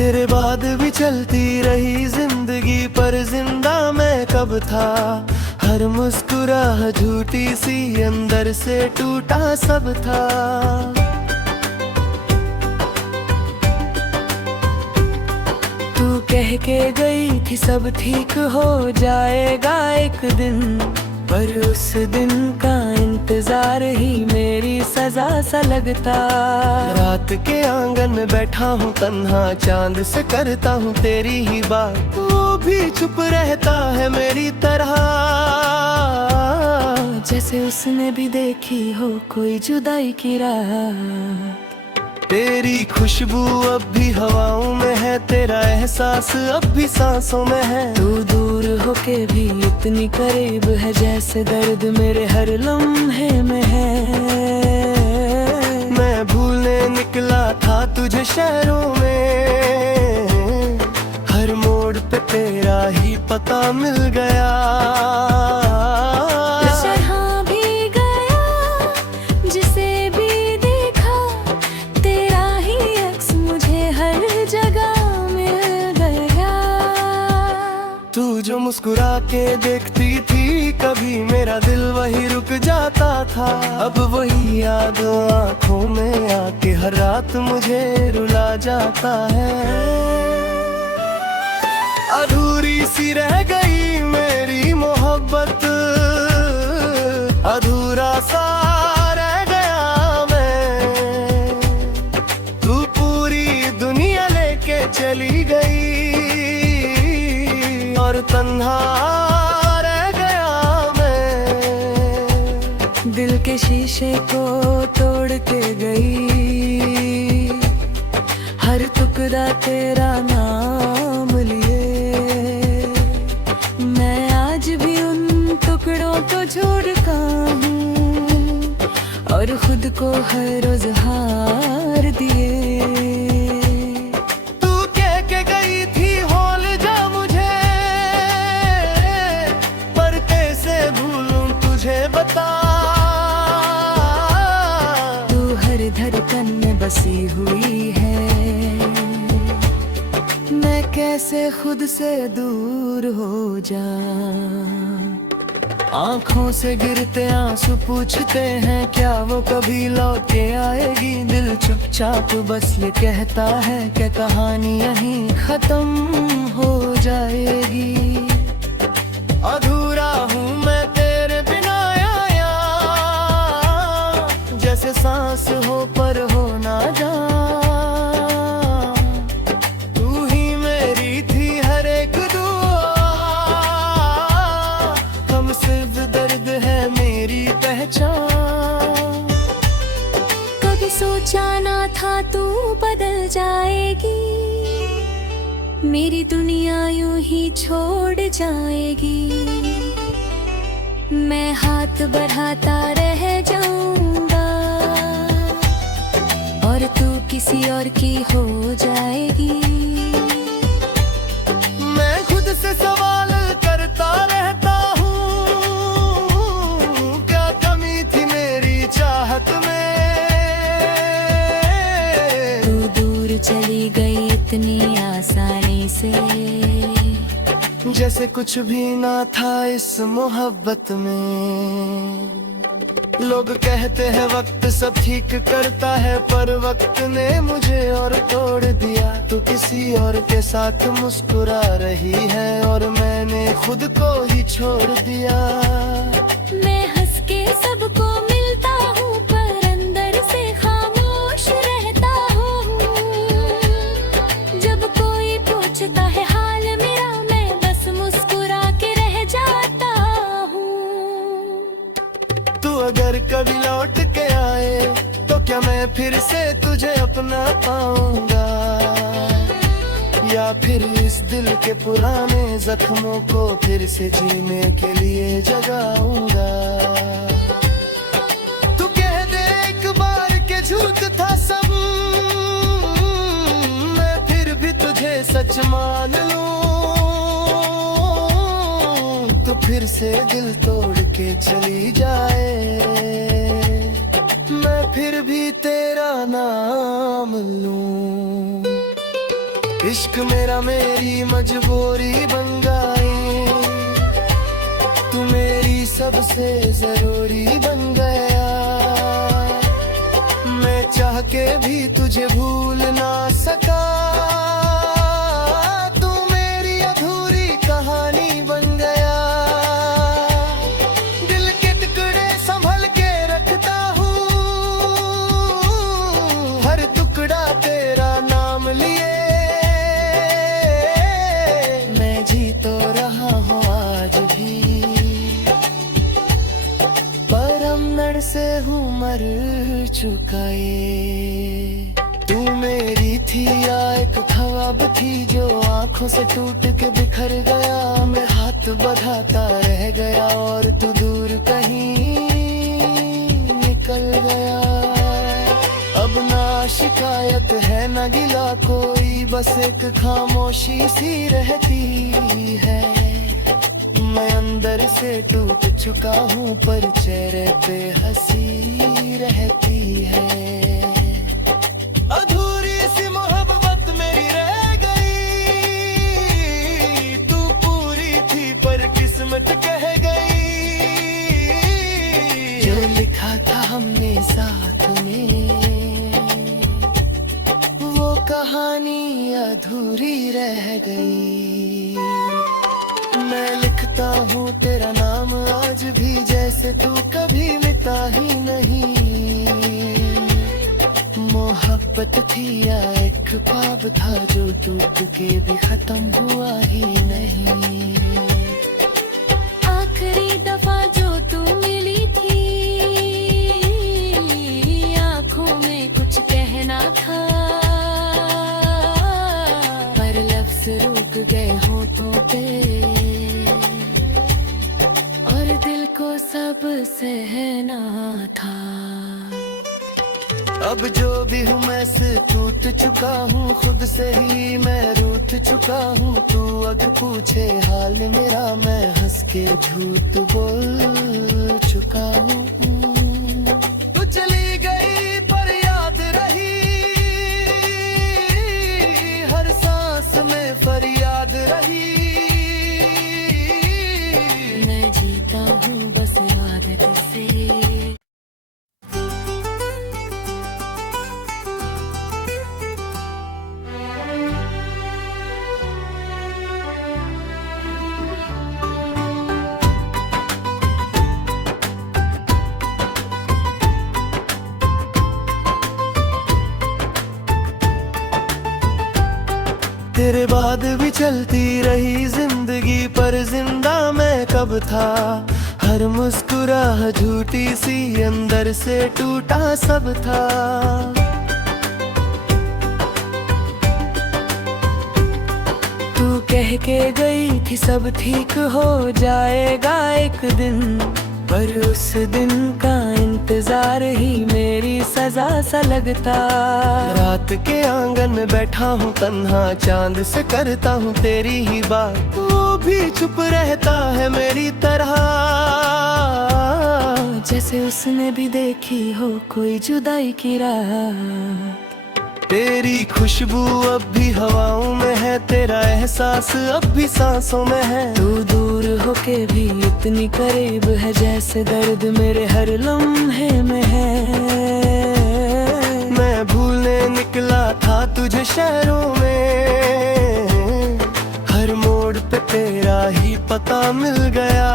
तेरे बाद भी चलती रही जिंदगी, पर जिंदा मैं कब था। हर मुस्कुराहट झूठी सी, अंदर से टूटा सब था। तू कह के गई थी सब ठीक हो जाएगा एक दिन, पर उस दिन का इंतजार ही मेरी सजा सा लगता। रात के आंगन में बैठा हूँ तन्हा, चांद से करता हूँ तेरी ही बात, वो भी चुप रहता है मेरी तरह। जैसे उसने भी देखी हो कोई जुदाई की रात। तेरी खुशबू अब भी हवाओं में है, तेरा एहसास अब भी सांसों में है। तू दूर होके भी इतनी करीब है, जैसे दर्द मेरे हर लम्हे में है। मैं भूलने निकला था तुझे शहरों में, हर मोड़ पे तेरा ही पता मिल गया। तू जो मुस्कुरा के देखती थी कभी, मेरा दिल वही रुक जाता था। अब वही याद आँखों में आके हर रात मुझे रुला जाता है। अधूरी सी रह गई मेरी मोहब्बत, अधूरा सा रह गया मैं। तू पूरी दुनिया लेके चली गई और तन्हा रह गया मैं। दिल के शीशे को तोड़ के गई, हर टुकड़ा तेरा नाम लिए। मैं आज भी उन टुकड़ों को जोड़ता हूँ और खुद को हर रोज हार दिए। तू हर धड़कन में बसी हुई है, मैं कैसे खुद से दूर हो जाऊं। आँखों से गिरते आंसू पूछते हैं क्या वो कभी लौट के आएगी। दिल चुपचाप बस ये कहता है कि कहानी यहीं खत्म हो जाएगी। अधूरा हूँ मैं तेरे बिना आया, जैसे सांस हो पर हो ना जा। तू ही मेरी थी हर एक दुआ, कम सिर्फ दर्द है मेरी पहचान। कभी सोचा ना था तू बदल जाएगी, मेरी दुनिया यूं ही छोड़ जाएगी। मैं हाथ बढ़ाता रह जाऊंगा और तू किसी और की हो जाएगी। मैं खुद से सवाल करता रहता हूँ, क्या कमी थी मेरी चाहत में। तू दूर चली गई इतनी आसानी से, जैसे कुछ भी ना था इस मोहब्बत में। लोग कहते हैं वक्त सब ठीक करता है, पर वक्त ने मुझे और तोड़ दिया। तू किसी और के साथ मुस्कुरा रही है और मैंने खुद को ही छोड़ दिया। मैं हंस के सबको मिलता हूँ पर अंदर से खामोश रहता हूँ। जब कोई पूछता है हाल मेरा, मैं बस मुस्कुरा के रह जाता हूँ। तू अगर कभी लौट के आए तो क्या मैं फिर से तुझे अपना पाऊंगा, या फिर इस दिल के पुराने जख्मों को फिर से जीने के लिए जगाऊंगा। तू कह दे एक बार के झूठ था सब, मैं फिर भी तुझे सच मान लूं। तो फिर से दिल तोड़ के चली जाए, मैं फिर भी तेरा नाम लूं। इश्क मेरा मेरी मजबूरी बन गई, तू मेरी सबसे जरूरी बन गया। मैं चाह के भी तुझे भूल ना सका, तू मेरी अधूरी कहानी बन गया। दिल के टुकड़े संभल के रखता हूँ, हर टुकड़ा तेरा नाम लिए। मैं जी तो रहा हूँ आज भी, परम नर से हूँ मर चुका ये। तू मेरी थी या एक ख्वाब थी जो आंखों से टूट के बिखर गया। मैं हाथ बढ़ाता रह गया और तू दूर कहीं निकल गया। अब ना शिकायत है ना गिला कोई, बस एक खामोशी सी रहती है। मैं अंदर से टूट चुका हूँ पर चेहरे पे हंसी रहती है। अधूरी सी मोहब्बत मेरी रह गई, तू पूरी थी पर किस्मत कह गई। जो लिखा था हमने साथ में, वो कहानी अधूरी रह गई। मैं लिखता हूँ तेरा नाम आज भी, जैसे तू कभी मिटा ही नहीं। मोहब्बत थी या एक ख्वाब था जो टूट के भी खत्म हुआ ही नहीं। आखिरी दफा जो तू मिली थी, आंखों में कुछ कहना था, पर लफ्ज रुक गए होठों पे और दिल को सब सहना था। अब जो भी हूँ मैं से टूट चुका हूँ, खुद से ही मैं रूठ चुका हूँ। तू अगर पूछे हाल मेरा, मैं हंस के झूठ बोल चुका हूँ। तू चली गई पर याद रही, हर सांस में फरियाद रही। मैं जीता हूँ बस आदत से। तेरे बाद भी चलती रही जिंदगी, पर जिंदा मैं कब था। हर मुस्कुराहट झूठी सी अंदर से टूटा सब था। तू कह के गई थी सब ठीक हो जाएगा एक दिन, पर उस दिन का इंतजार ही मेरी सजा सा लगता। रात के आंगन में बैठा हूँ तन्हा, चांद से करता हूँ तेरी ही बात। वो भी चुप रहता है मेरी तरह, जैसे उसने भी देखी हो कोई जुदाई की रात। तेरी खुशबू अब भी हवाओं में है, तेरा एहसास अब भी सांसों में है। तू दूर होके भी इतनी करीब है, जैसे दर्द मेरे हर लम्हे में है। मैं भूलने निकला था तुझे शहरों में, हर मोड़ पे तेरा ही पता मिल गया।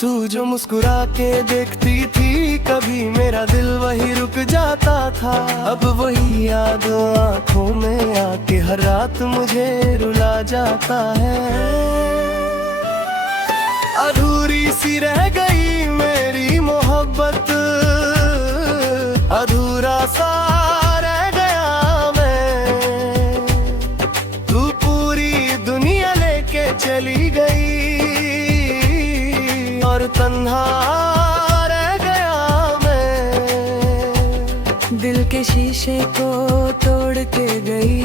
तू जो मुस्कुरा के देखती थी कभी, मेरा दिल वही रुक जाता था। अब वही याद आंखों में आके हर रात मुझे रुला जाता है। अधूरी सी रह गई मेरी मोहब्बत, अधूरा सा रह गया मैं। तू पूरी दुनिया लेके चली गई और तन्हा रह गया मैं। दिल के शीशे को तोड़ के गई,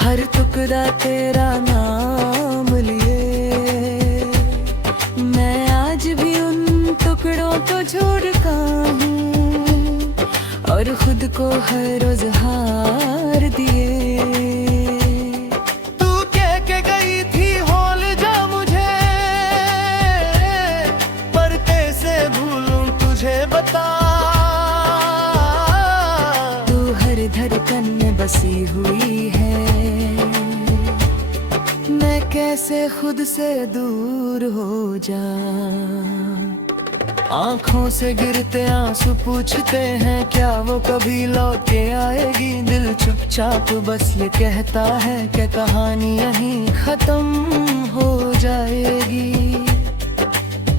हर टुकड़ा तेरा नाम लिए, मैं आज भी उन टुकड़ों को जोड़ता हूँ और खुद को हर रोज हार दिए। तू कह के गई थी होल जा मुझे, पर कैसे भूलूं तुझे बता। तू हर धड़कन में बसी हुई है, मैं कैसे खुद से दूर हो जा। आंखों से गिरते आंसू पूछते हैं क्या वो कभी लौट के आएगी। दिल चुपचाप बस ये कहता है कि कहानी यहीं खत्म हो जाएगी।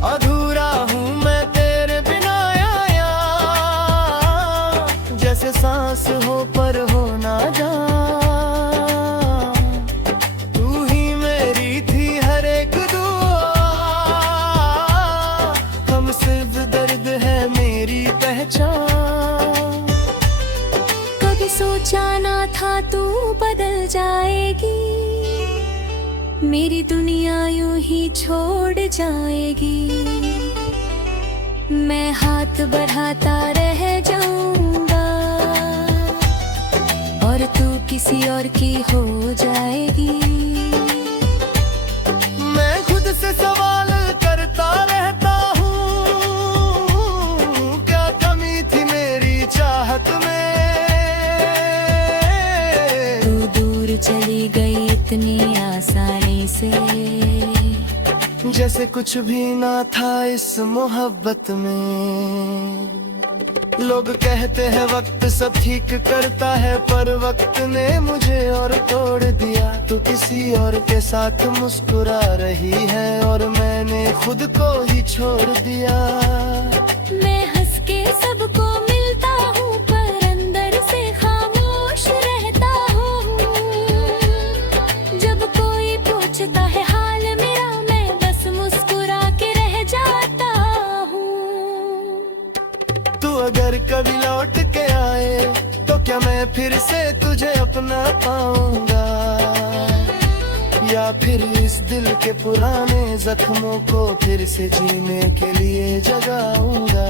अधूरा हूँ मैं तेरे बिना आया, जैसे सांस हो पर हो ना जा। तू ही मेरी थी हर एक दुआ, कम सिर्फ दर्द है मेरी पहचान। कभी सोचा ना था तू बदल जाएगी, मेरी दुनिया यूं ही छोड़ जाएगी। मैं हाथ बढ़ाता रह जाऊंगा और तू किसी और की हो जाएगी। मैं खुद से सवाल करता रहता हूँ, क्या कमी थी मेरी चाहत में। तू दूर चली गई इतनी आसानी से, जैसे कुछ भी ना था इस मोहब्बत में। लोग कहते हैं वक्त सब ठीक करता है, पर वक्त ने मुझे और तोड़ दिया। तू किसी और के साथ मुस्कुरा रही है और मैंने खुद को ही छोड़ दिया। मैं हंस के सबको मिलता हूँ पर अंदर से खामोश रहता हूँ। जब कोई पूछता है हाल मेरा, मैं बस मुस्कुरा के रह जाता हूँ। तू अगर कभी लौट के आए तो क्या मैं फिर से तुझे अपना पाऊंगा, या फिर इस दिल के पुराने जख्मों को फिर से जीने के लिए जगाऊंगा।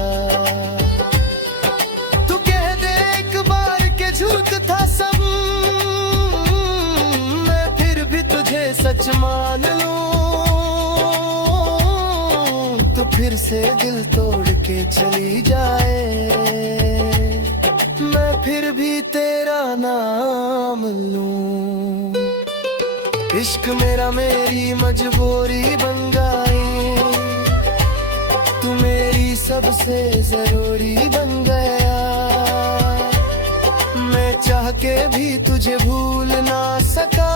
तू कह दे एक बार के झूठ था सब, मैं फिर भी तुझे सच मान लूं। तू फिर से दिल तोड़ के चली जाए, मैं फिर भी तेरा नाम लूं। इश्क मेरा मेरी मजबूरी बन गई, तू मेरी सबसे जरूरी बन गया। मैं चाह के भी तुझे भूल ना सका,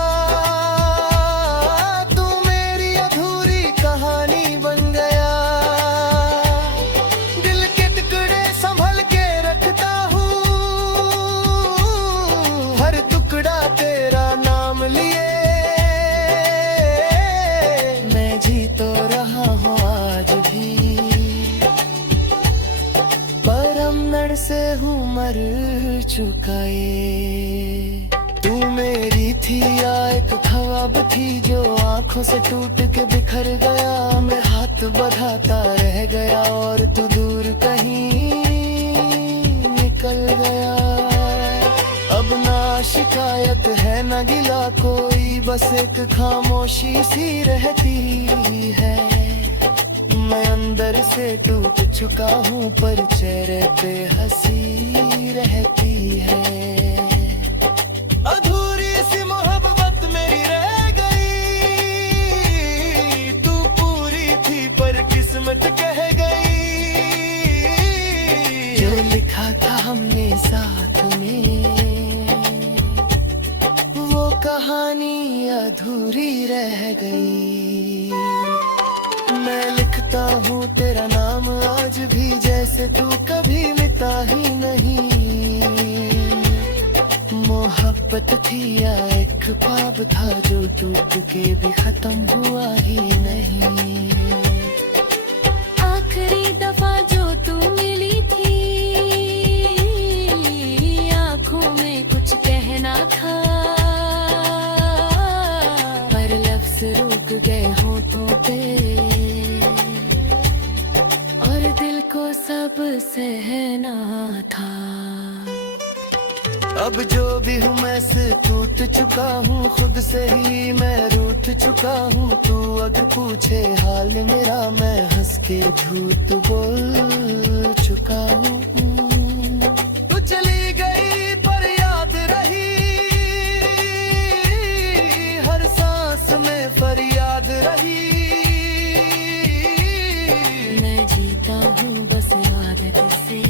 तू मेरी अधूरी कहानी बन गया। दिल के टुकड़े संभल के रखता हूँ, हर टुकड़ा तेरा नाम लिए। तो रहा हूँ आज भी, पर अमनड़ से हूँ मर चुका ये। तू मेरी थी या एक ख्वाब थी जो आंखों से टूट के बिखर गया। मैं हाथ बढ़ाता रह गया और तू दूर कहीं निकल गया। अब ना शिकायत है ना गिला कोई, बस एक खामोशी सी रहती है। मैं अंदर से टूट चुका हूँ पर चेहरे पे हंसी रहती है। अधूरी सी मोहब्बत मेरी रह गई, तू पूरी थी पर किस्मत कह गई। जो लिखा था हमने साथ में वो कहानी अधूरी रह गई। मैं लिखता हूँ तेरा नाम आज भी, जैसे तू कभी मिटा ही नहीं। मोहब्बत थी या एक ख्वाब था जो टूट के भी खत्म हुआ ही नहीं। आखिरी दफा जो तू मिली थी, आंखों में कुछ कहना था। रहना था। अब जो भी हूँ मैं से टूट चुका हूँ, खुद से ही मैं रूठ चुका हूँ। तू अगर पूछे हाल मेरा, मैं हंस के झूठ बोल चुका हूँ। तू चली गई पर याद रही, हर सांस में फरियाद रही। मैं जीता हूँ बस आदत से।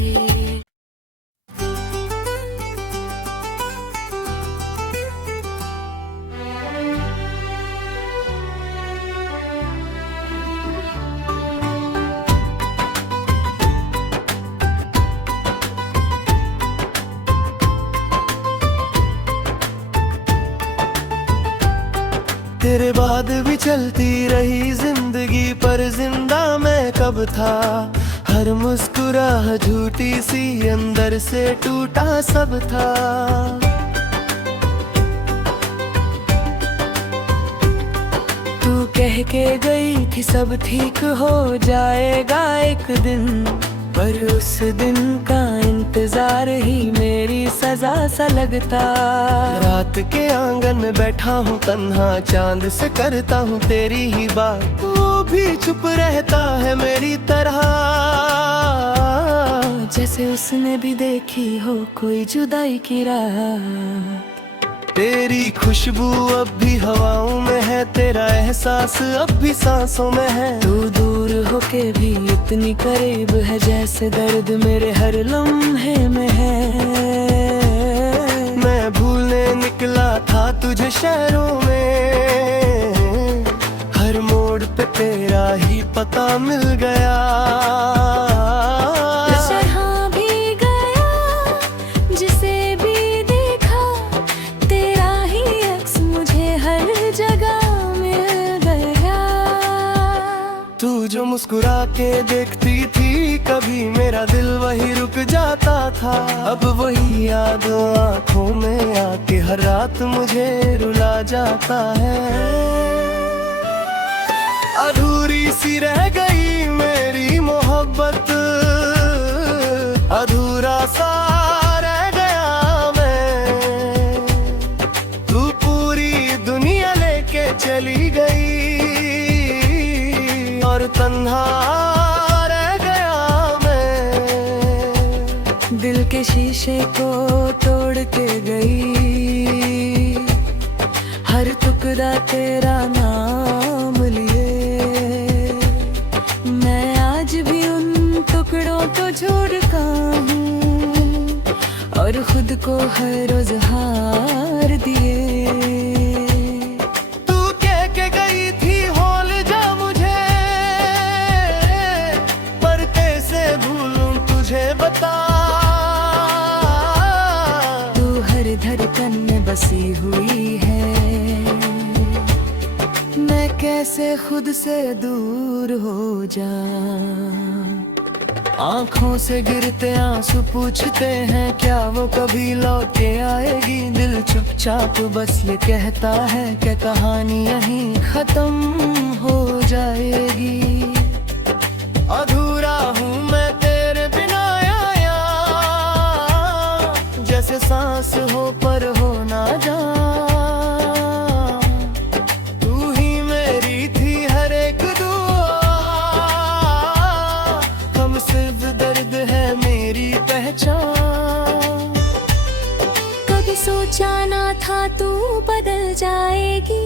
तेरे बाद भी चलती रही जिंदगी, पर जिंदा मैं कब था। हर मुस्कुराहट झूठी सी, अंदर से टूटा सब था। तू कह के गई थी सब ठीक हो जाएगा एक दिन, पर उस दिन का इंतजार ही मेरी सजा सा लगता। रात के आंगन में बैठा हूँ तन्हा, चांद से करता हूँ तेरी ही बात। वो भी चुप रहता है मेरी तरह, जैसे उसने भी देखी हो कोई जुदाई की राह। तेरी खुशबू अब भी हवाओं में है, तेरा एहसास अब भी सांसों में है। तू दूर होके भी इतनी करीब है, जैसे दर्द मेरे हर लम्हे में है। मैं भूलने निकला था तुझे शहरों में, हर मोड़ पे तेरा ही पता मिल गया। तू जो मुस्कुरा के देखती थी कभी, मेरा दिल वही रुक जाता था। अब वही याद आँखों में आके हर रात मुझे रुला जाता है। अधूरी सी रह गई मेरी मोहब्बत, अधूरा सा रह गया मैं। तू पूरी दुनिया लेके चली गई और तन्हा रह गया मैं। दिल के शीशे को तोड़ के गई, हर टुकड़ा तेरा नाम लिए। मैं आज भी उन टुकड़ों को जोड़ता हूँ, और खुद को हर रोज हार दिए। तू हर धड़कन में बसी हुई है, मैं कैसे खुद से दूर हो जाऊं। आँखों से गिरते आंसू पूछते हैं क्या वो कभी लौट के आएगी। दिल चुपचाप बस ये कहता है कि कहानी यहीं खत्म हो जाएगी। अधूरा हूँ मैं तेरे बिना आया, जैसे सांस हो पर हो ना जा। तू ही मेरी थी हर एक दुआ, कम सिर्फ दर्द है मेरी पहचान। कभी सोचा ना था तू बदल जाएगी,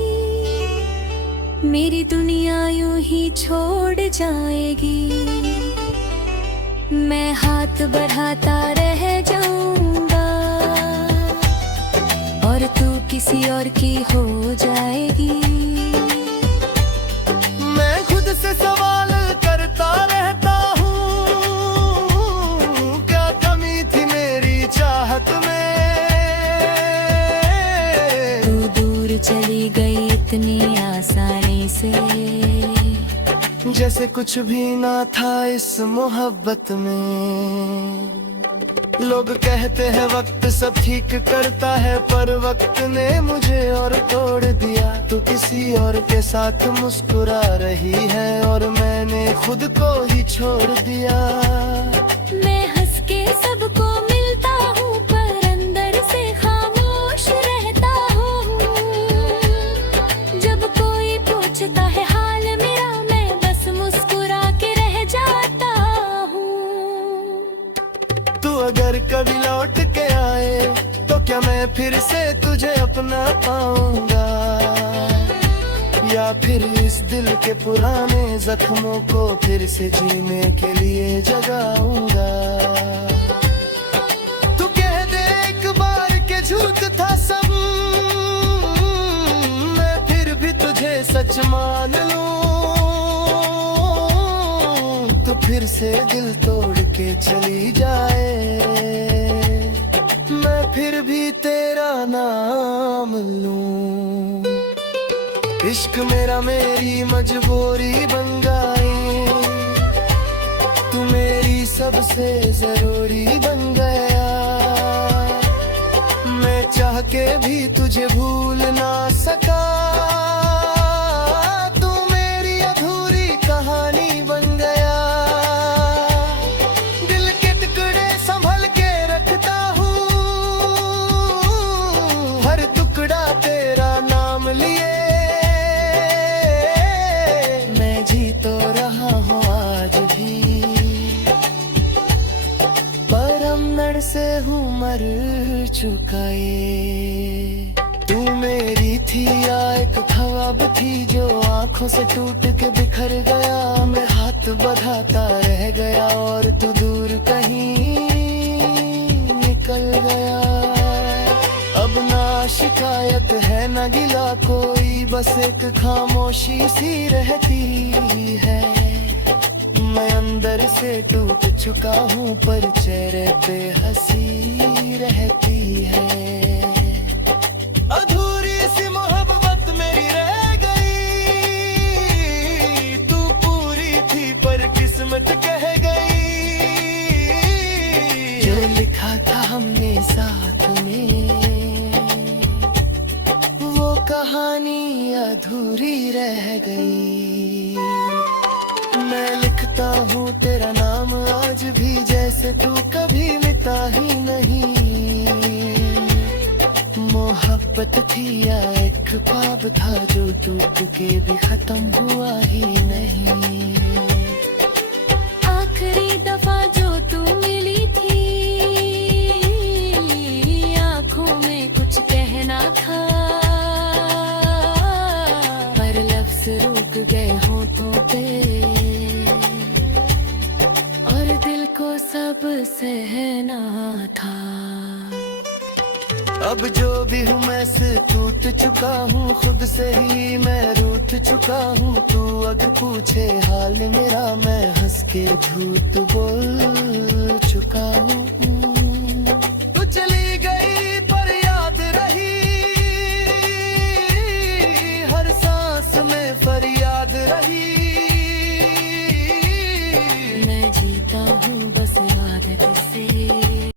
मेरी दुनिया यूं ही छोड़ जाएगी। मैं हाथ बढ़ाता रह जाऊंगा, और तू किसी और की हो जाएगी। मैं खुद से सवाल करता रहता हूँ, क्या कमी थी मेरी चाहत में। तू दूर चली गई इतनी आसानी से, जैसे कुछ भी ना था इस मोहब्बत में। लोग कहते हैं वक्त सब ठीक करता है, पर वक्त ने मुझे और तोड़ दिया। तू किसी और के साथ मुस्कुरा रही है, और मैंने खुद को ही छोड़ दिया। मैं हंस के अगर कभी लौट के आए तो क्या मैं फिर से तुझे अपना पाऊंगा, या फिर इस दिल के पुराने जख्मों को फिर से जीने के लिए जगाऊंगा। तू कह दे एक बार के झूठ था सब, मैं फिर भी तुझे सच मान लूं। तो फिर से दिल तोड़ के चली जाए, मैं फिर भी तेरा नाम लूं। इश्क मेरा मेरी मजबूरी बन गई, तू मेरी सबसे जरूरी बन गया। मैं चाह के भी तुझे भूल ना सका, तू मेरी अधूरी कहानी बन गया। दिल के टुकड़े संभल के रखता हूँ, हर टुकड़ा तेरा नाम लिए। मैं जी तो रहा हूँ आज भी, पर अमनड़ से हूँ मर चुका ये। तू मेरी थी या एक ख्वाब थी जो आंखों से टूट के बिखर गया। मैं हाथ बढ़ाता रह गया और तू दूर कहीं निकल गया। अब ना शिकायत है ना गिला कोई, बस एक खामोशी सी रहती है। मैं अंदर से टूट चुका हूँ पर चेहरे पे हंसी रहती है। अधूरी सी मोहब्बत मेरी रह गई, तू पूरी थी पर किस्मत कह गई। जो लिखा था हमने साथ में, वो कहानी अधूरी रह गई। मैं लिखता हूँ तेरा नाम आज भी, जैसे तू कभी मिटा ही नहीं। मोहब्बत थी या एक ख्वाब था जो टूट के भी खत्म हुआ ही नहीं। आखिरी दफा जो तू मिली थी, आंखों में कुछ कहना था, पर लफ्ज रुक गए होठों पे और दिल को सब सहना था। अब जो भी हूँ मैं से टूट चुका हूँ, खुद से ही मैं रूठ चुका हूँ। तू अगर पूछे हाल मेरा, मैं हंस के झूठ बोल चुका हूँ।